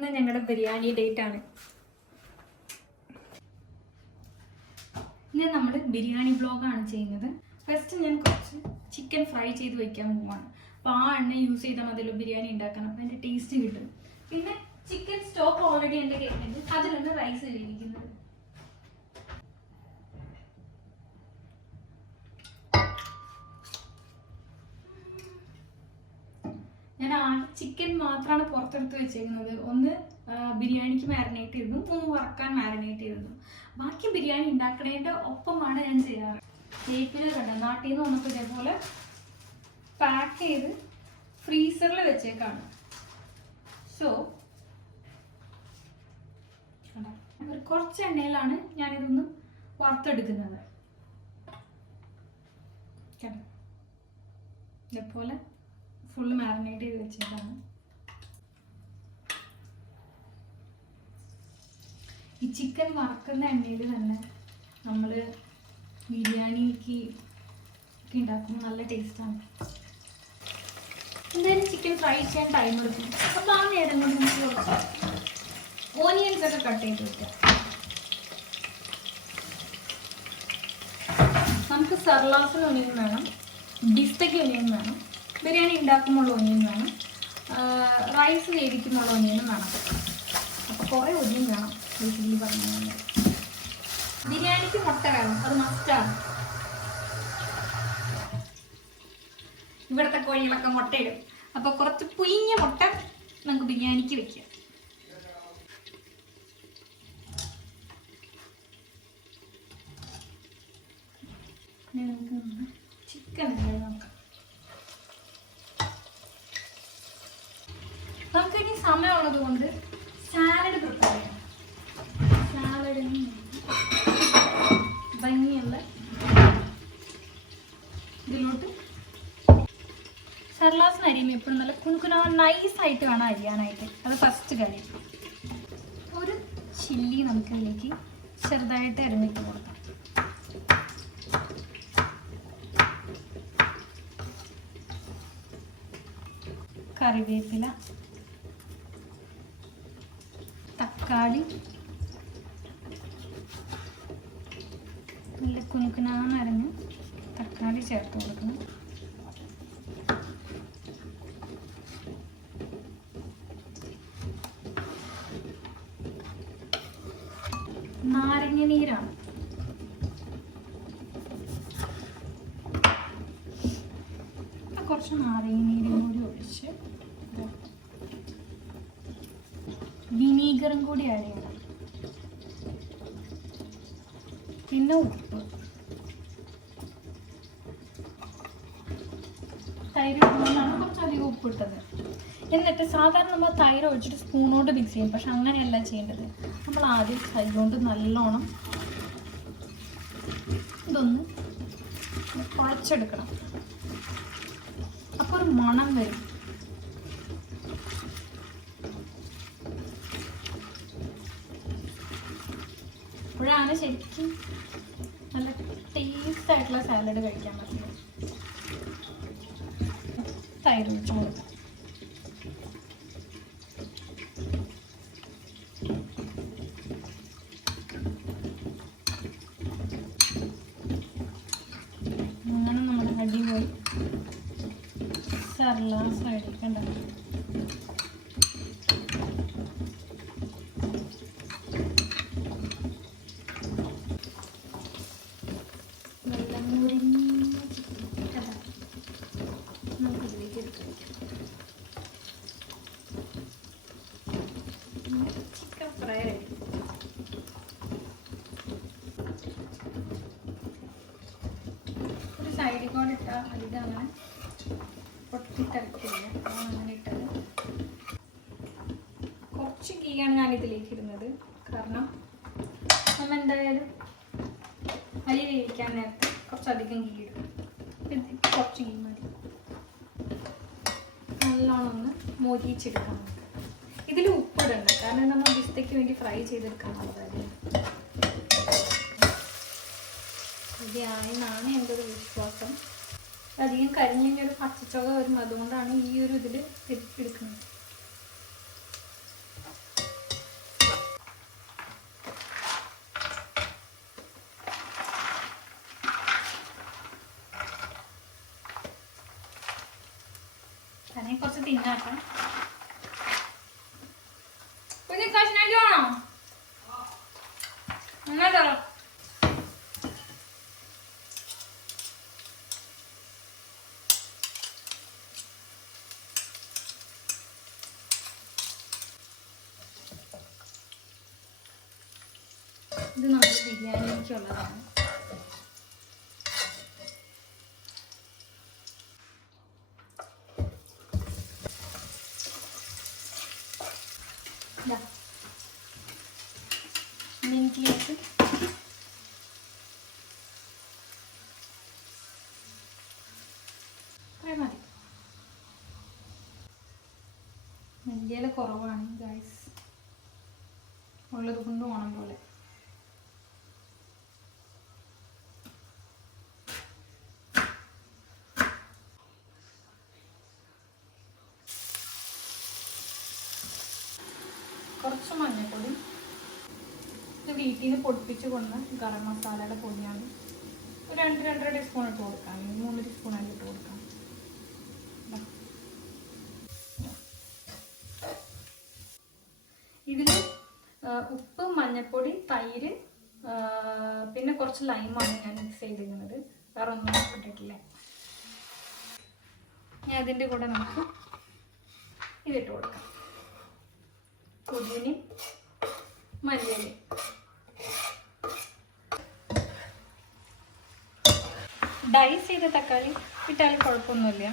ഇന്ന് ഞങ്ങളുടെ ബിരിയാണി ഡേറ്റ് ആണ്. ഇന്ന് നമ്മൾ ബിരിയാണി ബ്ലോഗാണ് ചെയ്യുന്നത്. ഫസ്റ്റ് ഞാൻ കുറച്ച് ചിക്കൻ ഫ്രൈ ചെയ്ത് വയ്ക്കാൻ പോവാണ്. അപ്പോൾ ആ എണ്ണ യൂസ് ചെയ്താൽ മതിയല്ലോ ബിരിയാണി ഉണ്ടാക്കണം, അപ്പോൾ അതിൻ്റെ ടേസ്റ്റ് കിട്ടും. പിന്നെ ചിക്കൻ സ്റ്റോക്ക് ഓൾറെഡി എൻ്റെ കയ്യിലുണ്ട്, അതിലാണ് റൈസ് വേവിക്കുന്നത്. ഞാൻ ആ ചിക്കൻ മാത്രമാണ് പുറത്തെടുത്ത് വെച്ചേക്കുന്നത്. ഒന്ന് ബിരിയാണിക്ക് മാരിനേറ്റ് ചെയ്തതും ഒന്ന് വറക്കാൻ മാരിനേറ്റ് ചെയ്തതും. ബാക്കി ബിരിയാണി ഉണ്ടാക്കുന്നതിൻ്റെ ഒപ്പമാണ് ഞാൻ ചെയ്യാറ്. വേപ്പില കണ്ട നാട്ടിൽ നിന്ന് വന്നപ്പോൾ ഇതേപോലെ പാക്ക് ചെയ്ത് ഫ്രീസറിൽ വെച്ചേക്കാണ്. സോ കുറച്ച് എണ്ണയിലാണ് ഞാനിതൊന്ന് വറുത്തെടുക്കുന്നത്. ഇതേപോലെ ഫുള്ള് മാരിനേറ്റ് ചെയ്ത് വെച്ചതാണ്. ഈ ചിക്കൻ വറക്കുന്ന എണ്ണയിൽ തന്നെ നമ്മൾ ബിരിയാണിക്ക് ഒക്കെ ഉണ്ടാക്കുമ്പോൾ നല്ല ടേസ്റ്റാണ്. എന്തായാലും ചിക്കൻ ഫ്രൈ ചെയ്യാൻ ടൈം എടുക്കും. അപ്പോൾ ആ നേരം കൊണ്ട് നമുക്ക് കുറച്ച് ഓനിയൻസ് ഒക്കെ കട്ട് ചെയ്ത് വയ്ക്കാം. നമുക്ക് സർലാസിന് ഒനിയൻ വേണം, ബിസ്തയ്ക്ക് ഒനിയൻ വേണം, ബിരിയാണി ഉണ്ടാക്കുമ്പോൾ ഒനിയൻ വേണം, റൈസ് വേവിക്കുമ്പോൾ ഒനിയനും വേണം. അപ്പോൾ കുറേ ഒനിയൻ വേണം. ബേസിക്കലി പറഞ്ഞു ബിരിയാണിക്ക് മുട്ട വേണം, അത് മസ്റ്റാണ്. ഇവിടുത്തെ കോഴികളൊക്കെ മുട്ടയിടും. അപ്പോൾ കുറച്ച് പുയിഞ്ഞ മുട്ട നമുക്ക് ബിരിയാണിക്ക് വെക്കാം. നമുക്ക് ചിക്കൻ നോക്കാം. നമുക്കിനി സമയമുള്ളത് കൊണ്ട് സാലഡ് പ്രിപ്പയർ ചെയ്യാം. സാലഡിന് ഭംഗിയുള്ള ഇതിലോട്ട് സർലാസിന് അരിയുമ്പോൾ എപ്പോഴും നല്ല കുണുക്കുന നൈസായിട്ട് വേണം അരിയാനായിട്ട്. അത് ഫസ്റ്റ് കാര്യം. ഒരു ചില്ലി നമുക്കിതിലേക്ക് ചെറുതായിട്ട് അരിഞ്ഞിട്ട് കൊടുക്കാം. കറിവേപ്പില, തക്കാളി നല്ല കുനുക്കുനാന്നരഞ്ഞ് തക്കാളി ചേർത്ത് കൊടുക്കണം. നാരങ്ങ നീരാണ്. കുറച്ച് നാരങ്ങ നീരും കൂടി ഒഴിച്ച് വിനീഗറും കൂടി ആഡ് ചെയ്യണം. പിന്നെ ഉപ്പ്, തൈര് ഇടുന്നതാണ് കുറച്ചധികം ഉപ്പ് ഇട്ടത്. എന്നിട്ട് സാധാരണ നമ്മൾ തൈര് ഒഴിച്ചിട്ട് സ്പൂണോട് മിക്സ് ചെയ്യും, പക്ഷെ അങ്ങനെയല്ല ചെയ്യേണ്ടത്. നമ്മൾ ആദ്യം കൈകൊണ്ട് നല്ലോണം ഇതൊന്ന് കുഴച്ചെടുക്കണം. അപ്പോൾ ഒരു മണം വരും. അപ്പോഴാണ് ശരിക്കും നല്ല ടേസ്റ്റ് ആയിട്ടുള്ള സാലഡ് കഴിക്കാൻ പറ്റുന്നത്. തൈര് ഒഴിച്ച് കൊടുക്കാം. അങ്ങനെ നമ്മുടെ അടിപൊളി സർലാസ് കഴിക്കണ്ട. Chicken fry ready. ഒരു സൈഡിൽ കൂടെ ഇട്ടാൽ ഇതങ്ങനെ പൊട്ടിത്തെറിക്കില്ല. അങ്ങനെ ഇട്ടത് കുറച്ച് ഗീയാണ് ഞാനിതിലേക്ക് ഇടുന്നത്. കാരണം നമ്മൾ എന്തായാലും അരി വേവിക്കാൻ നേരത്തെ കുറച്ചധികം ഗീ ഇടും. കുറച്ച് ഗീ മതി. നല്ലോണം ഒന്ന് മോചിച്ചെടുക്കാം. ഇതിൽ ഉപ്പിടണ്ട, കാരണം നമ്മൾ ബിസ്തയ്ക്ക് വേണ്ടി ഫ്രൈ ചെയ്തെടുക്കാനുള്ളതല്ലേ. ഇതായെന്നാണ് എൻ്റെ ഒരു വിശ്വാസം. അധികം കരിഞ്ഞ ഒരു പച്ചച്ചുക വരും, അതുകൊണ്ടാണ് ഈ ഒരു ഇതിൽ എടുക്കുന്നത്. കുറച്ച് തിന്നാക്കാം. കുഞ്ഞു കഷ്ണായിട്ട് വേണോ? നന്നായിട്ടോ. ഇത് നമ്മുടെ ബിരിയാണിക്കുള്ളതാണ്. മിൻറ്റിലേക്ക് മതി. മല്ലിയില കുറവാണ് ഗൈസ്, ഉള്ളത് കൊണ്ട് ഓണം പോലെ. കുറച്ച് മഞ്ഞൾപ്പൊടി. ഇത് വീട്ടിൽ നിന്ന് പൊടിപ്പിച്ച് കൊണ്ട ഗരം മസാലയുടെ പൊടിയാണ്. ഒരു 2-2.5 ടീസ്പൂൺ ഇട്ട് കൊടുക്കാം, 3 ടീസ്പൂണായി ഇട്ട് കൊടുക്കാം. ഇതിൽ ഉപ്പ്, മഞ്ഞൾപ്പൊടി, തൈര്, പിന്നെ കുറച്ച് ലൈമാണ് ഞാൻ മിക്സ് ചെയ്തിരിക്കുന്നത്. വേറെ ഒന്നും ഇട്ടിട്ടില്ല. ഇനി അതിൻ്റെ കൂടെ നമുക്ക് ഇതിട്ട് കൊടുക്കാം. പുതിന, മല്ലിയില. ഡൈസ് ചെയ്ത തക്കാളി ഇട്ടാലും കുഴപ്പമൊന്നുമില്ല.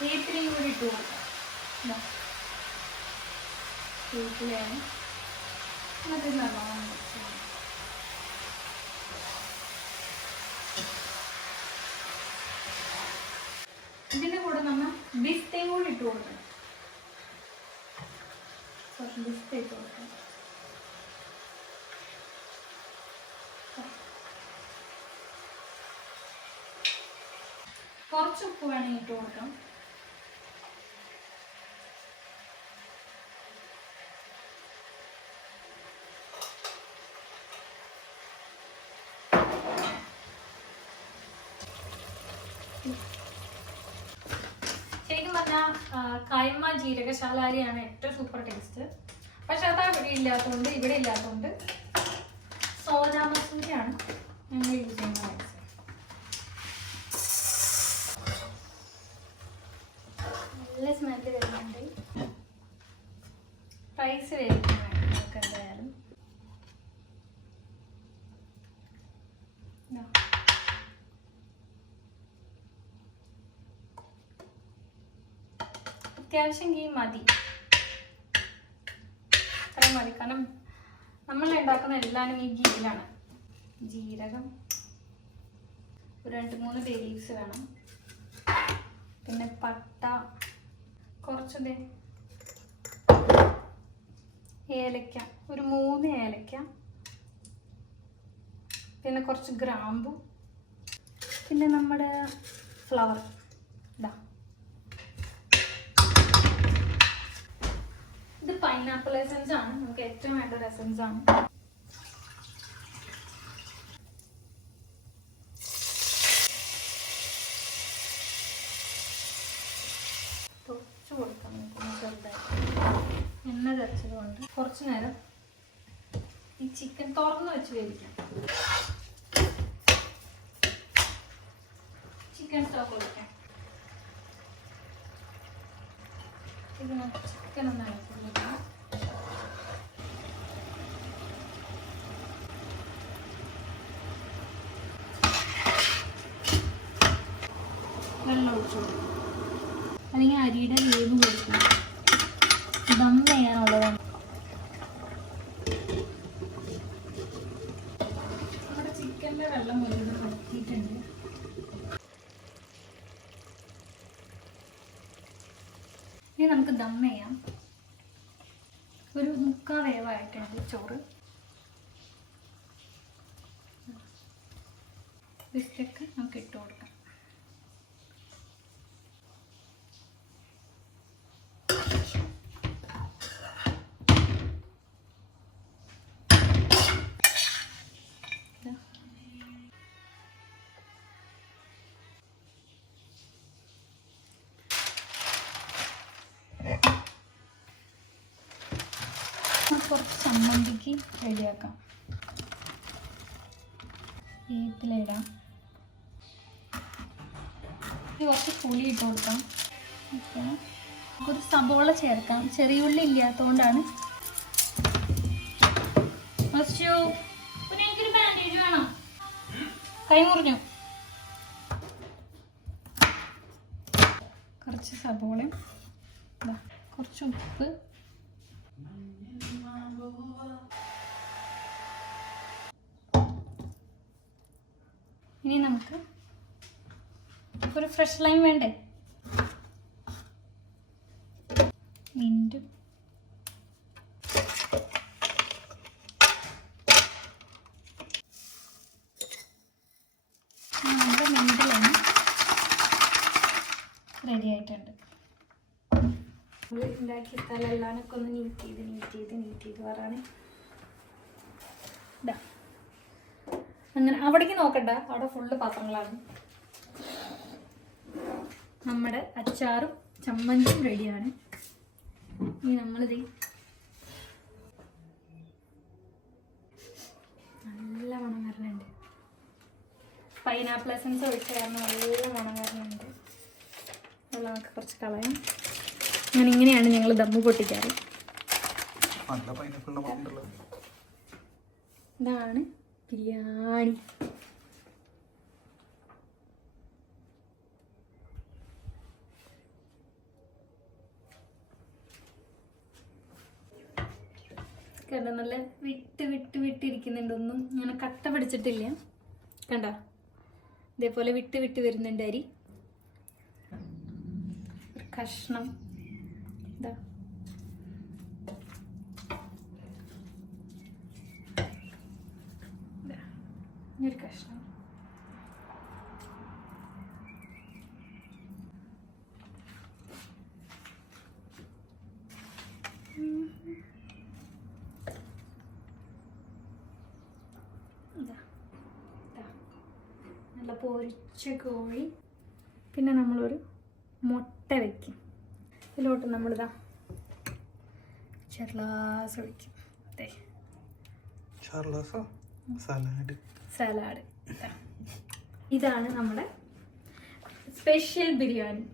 വേപ്പിലയും കൂടി ഇട്ട് കൊടുക്കാം. വേപ്പിലയാണ് അത് നല്ലോണം. ഇതിൻ്റെ കൂടെ നമ്മൾ ബിസ്തയും കൂടി ഇട്ട് കൊടുക്കണം. കുറച്ച് ബിസ്ത ഇട്ട് കൊടുക്കാം. കുറച്ച് ഉപ്പ് വേണമെങ്കിൽ ഇട്ട് കൊടുക്കാം. ശരിക്കും പറഞ്ഞാൽ കൈമ ജീരകശാല അരിയാണ് ഏറ്റവും സൂപ്പർ ടേസ്റ്റ്. പക്ഷെ അത് ഇവിടെ ഇല്ലാത്തതുകൊണ്ട് സോനാ മസൂരിയാണ് ഞങ്ങൾ യൂസ് ചെയ്യുന്നത്. നല്ല സ്മെല്ല് വരുന്നുണ്ട്. റൈസ് വേവിക്കുന്നുണ്ട് നമുക്ക് എന്തായാലും. അത്യാവശ്യം ഗീ മതി, അത്രയും മതി. കാരണം നമ്മൾ ഉണ്ടാക്കുന്ന എല്ലാവരും ഈ ഗീയിലാണ്. ജീരകം, ഒരു 2-3 ബേ ലീവ്സ് വേണം. പിന്നെ പട്ട, കുറച്ച് ഏലക്ക, ഒരു 3 ഏലക്ക, പിന്നെ കുറച്ച് ഗ്രാമ്പു, പിന്നെ നമ്മുടെ ഫ്ലവർ. ഇതാ, ഇത് പൈനാപ്പിൾ എസൻസ് ആണ്. നമുക്ക് ഏറ്റവും വേണ്ട ഒരു എസൻസ് ആണ്. കുറച്ച് കൊടുക്കാം നമുക്ക് ചെറുതായിട്ട്. എണ്ണ തരച്ചത് കൊണ്ട് കുറച്ച് നേരം ഈ ചിക്കൻ തുറന്ന് വെച്ച് വേവിക്കാം. ചിക്കൻ സ്റ്റോക്ക് കൊടുക്കാം. ഇത് നമുക്ക് ചിക്കൻ ഒന്ന് ഇളക്കിയെടുക്കാം. വെള്ളം ഒഴിച്ചു കൊടുക്കും, അല്ലെങ്കിൽ അരിയുടെ വേവ് കൊടുക്കും. ദം ചെയ്യാനുള്ളതാണ്. നമ്മുടെ ചിക്കൻ്റെ വെള്ളം മുഴുവൻ വറ്റിയിട്ടുണ്ട്. ഇനി നമുക്ക് ദം ചെയ്യാം. ഒരു 3/4 വേവായിട്ടുണ്ട് ചോറ്. ബിസ്ക്കറ്റ് നമുക്ക് ഇട്ട് കൊടുക്കാം. കുറച്ച് ചമ്മന്തിക്ക് റെഡിയാക്കാം. വേപ്പിലിടാം. കുറച്ച് പുളി ഇട്ട് കൊടുക്കാം. ഓക്കെ, ഒരു സബോള ചേർക്കാം. ചെറിയ ഉള്ളി ഇല്ലാത്തതുകൊണ്ടാണ്. പിന്നെ എനിക്കൊരു ബാൻഡേജ് വേണം, കൈ മുറിഞ്ഞു. കുറച്ച് സബോളയും കുറച്ച് ഉപ്പ്, ഇനി നമുക്ക് ഒരു ഫ്രഷ് ലൈം വേണ്ടേ, മിൻറ്റും നമ്മുടെ മിൻറ്റ് ലൈം റെഡി ആയിട്ടുണ്ട്. ഉണ്ടാക്കി തലെല്ലാനൊക്കെ ഒന്ന് നീറ്റ് ചെയ്ത് വരാണ്. ഇതാ അങ്ങനെ അവിടേക്ക് നോക്കണ്ട, അവിടെ ഫുള്ള് പാത്രങ്ങളാണ്. നമ്മുടെ അച്ചാറും ചമ്മന്തിയും റെഡിയാണ്. ഇനി നമ്മളിത് നല്ല മണം വരണുണ്ട്. പൈനാപ്പിൾ എസൻസ് ഒഴിച്ച് കാരണം നല്ല മണം വരണുണ്ട്. വെള്ളം നമുക്ക് കുറച്ച് കളയാം. അങ്ങനെ ഇങ്ങനെയാണ് ഞങ്ങൾ ദമ്മ് പൊട്ടിക്കാറ്. ഇതാണ് ബിരിയാണി. കണ്ടോ, നല്ല വിട്ടിരിക്കുന്നുണ്ട്. ഒന്നും ഇങ്ങനെ കട്ട പിടിച്ചിട്ടില്ല. കണ്ടോ, ഇതേപോലെ വിട്ട് വരുന്നുണ്ട് അരി. കഷ്ണം ഇതാ, ഒരു കഷ്ണം. നല്ല പൊരിച്ച കോഴി. പിന്നെ നമ്മളൊരു മുട്ട വയ്ക്കും. ഇതിലോട്ട് നമ്മളിതാ ചെറുലാസ് ഒഴിക്കും. സലാഡ്. ഇതാണ് നമ്മുടെ സ്പെഷ്യൽ ബിരിയാണി.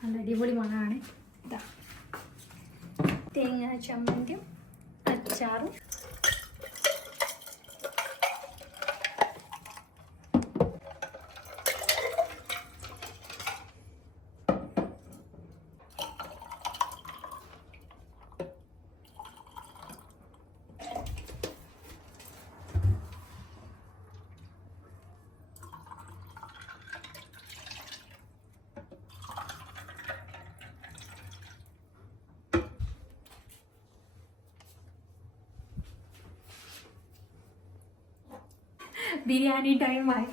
നല്ല അടിപൊളി മണമാണ്. ഇതാ തേങ്ങ ചമ്മന്തിയും അച്ചാറും. ബിരിയാണി ടൈമായി.